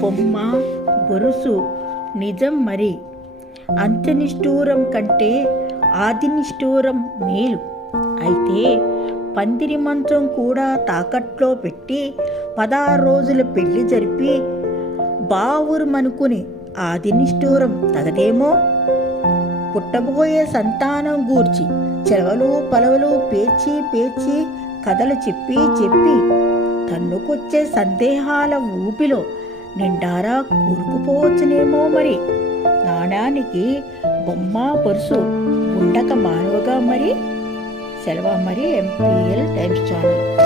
బొమ్మ గొలుసు నిజం మరి. అంత్యనిష్ఠూరం కంటే ఆదినిష్ఠూరం మేలు. అయితే పందిరి మంచం కూడా తాకట్లో పెట్టి 16 రోజుల పెళ్లి జరిపి బావురుమనుకుని ఆదినిష్ఠూరం తగదేమో. పుట్టబోయే సంతానం గూర్చి చెలవలు పలవలు పేర్చి కథలు చెప్పి తన్నుకొచ్చే సందేహాల ఊపిలో నిండారా కూరుకుపోవచ్చునేమో మరి. నాణానికి బొమ్మ పరుసు ఉండక మానవుగా మరి. సెలవు మరి. MPL times channel.